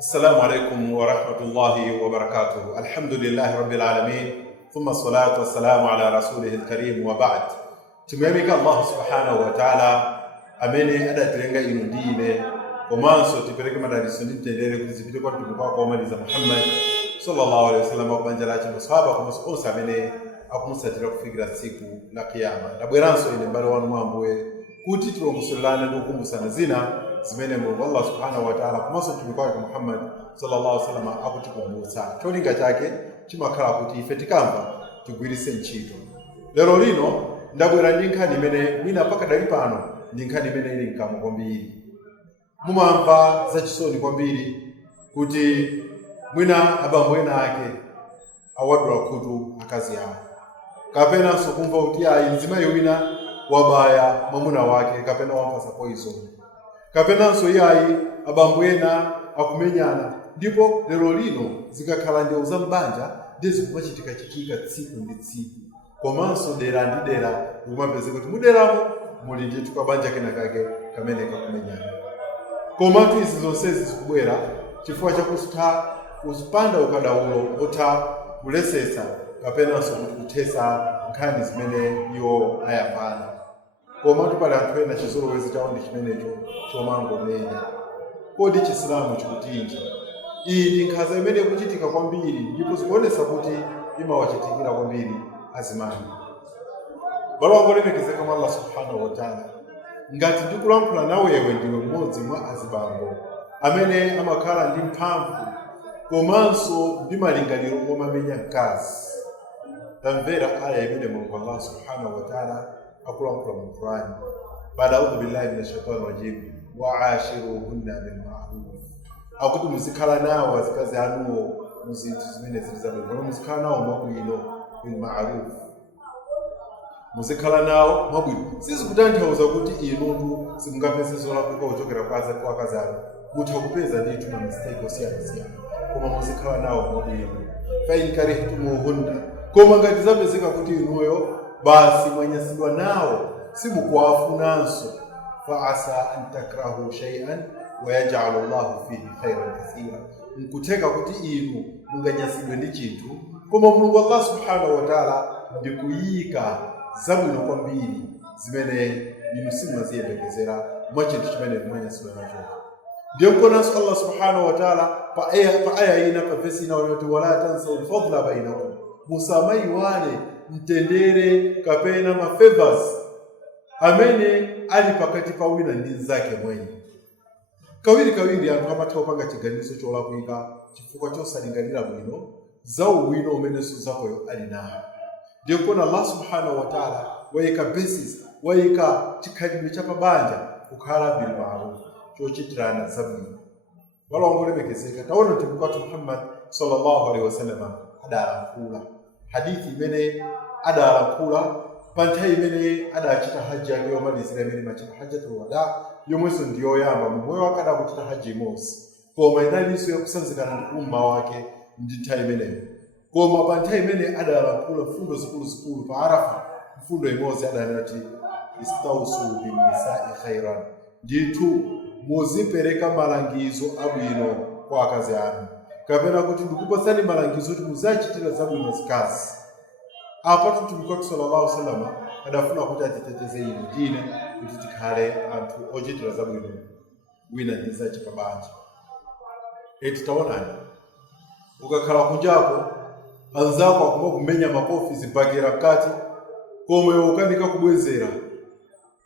السلام عليكم ورحمة الله وبركاته. الحمد لله رب العالمين ثم الصلاة والسلام على رسوله الكريم وبعد. Tumemika Allah subhanahu wa ta'ala amene adatilenga ino ndine komanso tipeleke madalitso ndi mtendere kuti zipite kwa mtumiki wake womaliza Muhammad sallallahu alaihi wasallam kubanja lake maswahaba komanso onse amene akumusatira kufikira tsiku la kiyama. Ndabweranso ine mbale wanu mwambuye kuti tilongosolane ndi kukumbusana zina zimene Mulungu Allah subhanahu wa ta'ala komanso mtumiki wake Muhammad sallallahu alaihi wasallam akutikumbutsa. Cholinga chake chimakhala kuti ife tikamva tigwiritse ntchito. Lero lino ndabwera ndi nkhani imene mwina pakadali pano ndi nkhani imene ili mkamwa kwambiri. Mumamva zachisoni kwambiri kuti mwina abambo ena ake awadula khutu akazi awo, kapenanso kumva kuti ayi mzimayi wina wabaya mwamuna wake kapena wampasa poison, kapenanso iyayi abambo ena akumenyana. Ndipo lero lino zikakhala ndewu za mbanja ndi zikumachitika tsiku ndi tsiku, komanso dera ndi dera umapezeka kuti muderamo muli ndithu kabanja kena kake kamene kakumenyana. Komatu izi zonsezi zikubwera chifukwa chakusitha kuzipanda ukadaulo otha kulesetsa kapenanso kuti kuthesa nkhani zimene iwo ayapana. Komatu pali anthu ena chizolowezi chawo ndi chimenecho chomangomenya. Kodi chisilamu chikutinji? Iyi ndi nkhanza imene ikuchitika kwambiri ndipo zikuonesa kuti imawachitikira kwambiri azimayi. Balongo lemekezeka mwa Allah subhanahu wa ta'ala, ngati ndikulankhula nawewe ndiwe mmodzi mwa azibambo amene amakhala ndi mphamvu komanso ndi malingaliro omamenya mkazi, tamvera aya imene Mulungu Allah subhanahu wa ta'ala akulankhula mu Qur'ani. Bada a'udhu billahi minash shaitani rajim, wa'ashiruhunna bil ma'ruf. Akuti muzikhala nawo azikazi anuwo muzinthu zimene zili zabwino, muzikhala nawo mwabwino bil ma'ruf, muzikhala nawo mwabwino. Sizikutanthauza kuti inutu simungapeze zolakwika kuchokera kwa akazi anu. Mutha kupeza ndithu ma mistake osiyana-siyana, koma muzikhala nawo mwabwino. Fa in karihtumuhunna, koma ngati zapezeka kuti inuyo basi mwanyasidwa nawo simukuwafunanso, fa asa an takrahu shay'an wa yaj'alu Allahu fihi khayran kathira. Nkutheka kuti inu munganyasidwe ndi chinthu koma Mulungu Allah subhanahu wa ta'ala ndikuyika zabwino kwambiri zimene inu simaziyembekezera mwa chinthu chimene mwanyasidwa nacho. Ndiyo mkonanso Allah subhanahu wa ta'ala pa aya ina pa vesi ina wanati wala tansaw al-fadla bainakum, musamayi wale mtendere kapena ma favors amene ali pakati pa wina ndi nzake mwenye. Kawiri anthu amatha kupanga chiganizo cholakwika chifukwa chosalingalira bwino za ubwino umenenso zakoyo ali nawo. Ndiyo kuna Allah subhanahu wa ta'ala wayika basis, wayika chikhalidwe cha pabanja kukhala bil ma'ruf, chochitirana zabwino. Balongo lemekezeka taona mtumiki wathu Muhammad sallallahu alaihi wasallam adalankhula hadithi imene adalankhula pa nthawi imene adachita haji yake yomalizira imene machita hajjatul wada, yomwenso ndiyoyamba mmoyo wake adakuchita haji imodzi, koma inalinso yakusanzikana ndi umma wake ndi nthawi imeneyo. Koma pa nthawi imene adalankhula mfundo zikuluzikulu pa Arafa, mfundo imodzi adanati istausu bin nisa'i khairan, ndithu muzipereka malangizo abwino kwa akazi anu, kapena kuti ndikupatsani malangizo kuti muzachitira zabwino zikazi. Apa mtumiki wathu sallallahu alaihi wasallam adafuna kuti atiteteze inu ndine kuti tikhale anthu ochitira zabwino wina ndi nzake pabanja. Eti taonani, ukakhala kunjapo anzako akuma kumenya makofi zibakera mkati, komwe ukanika kubwezera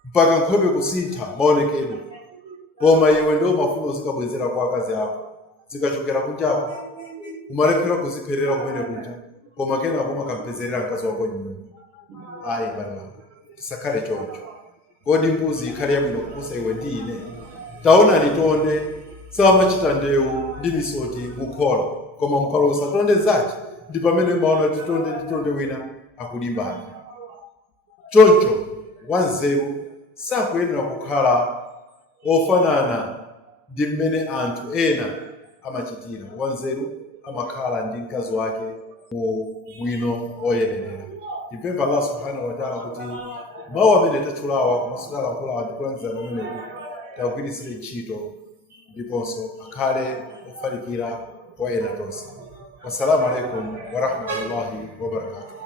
mpaka nkhope kusintha maonekedwe, koma iwe ndio mafuno zikabwezera kwa akazi ako, zikachokera kunjapo umalephera kuzipherera kumene kunja, koma kena kuma kampezerera mkazi wako nyuma. Ayi bana, tisakhale choncho. Kodi mbuzi ikhale yabwino kuposa iwe ndi ine? Taona litonde samachita ndewu ndi misoti mukhola, koma mkholo usatonde zake ndi pamene maona titonde wina akulimbana. Choncho wanzeru sakuyenera kukhala ofanana ndi mmene anthu ena amachitira. Wanzeru amakhala ndi mkazi wake mu bwino oyenera. Tipempha Allah subhanahu wa ta'ala kuti mawu amene tachulawa kumasukala nkulawa ndikulangiza pamenepo tagwirisire ntchito ndiponso akhale ofalikira kwa ena tonse. Wassalamu alaikum warahmatullahi wabarakatuh.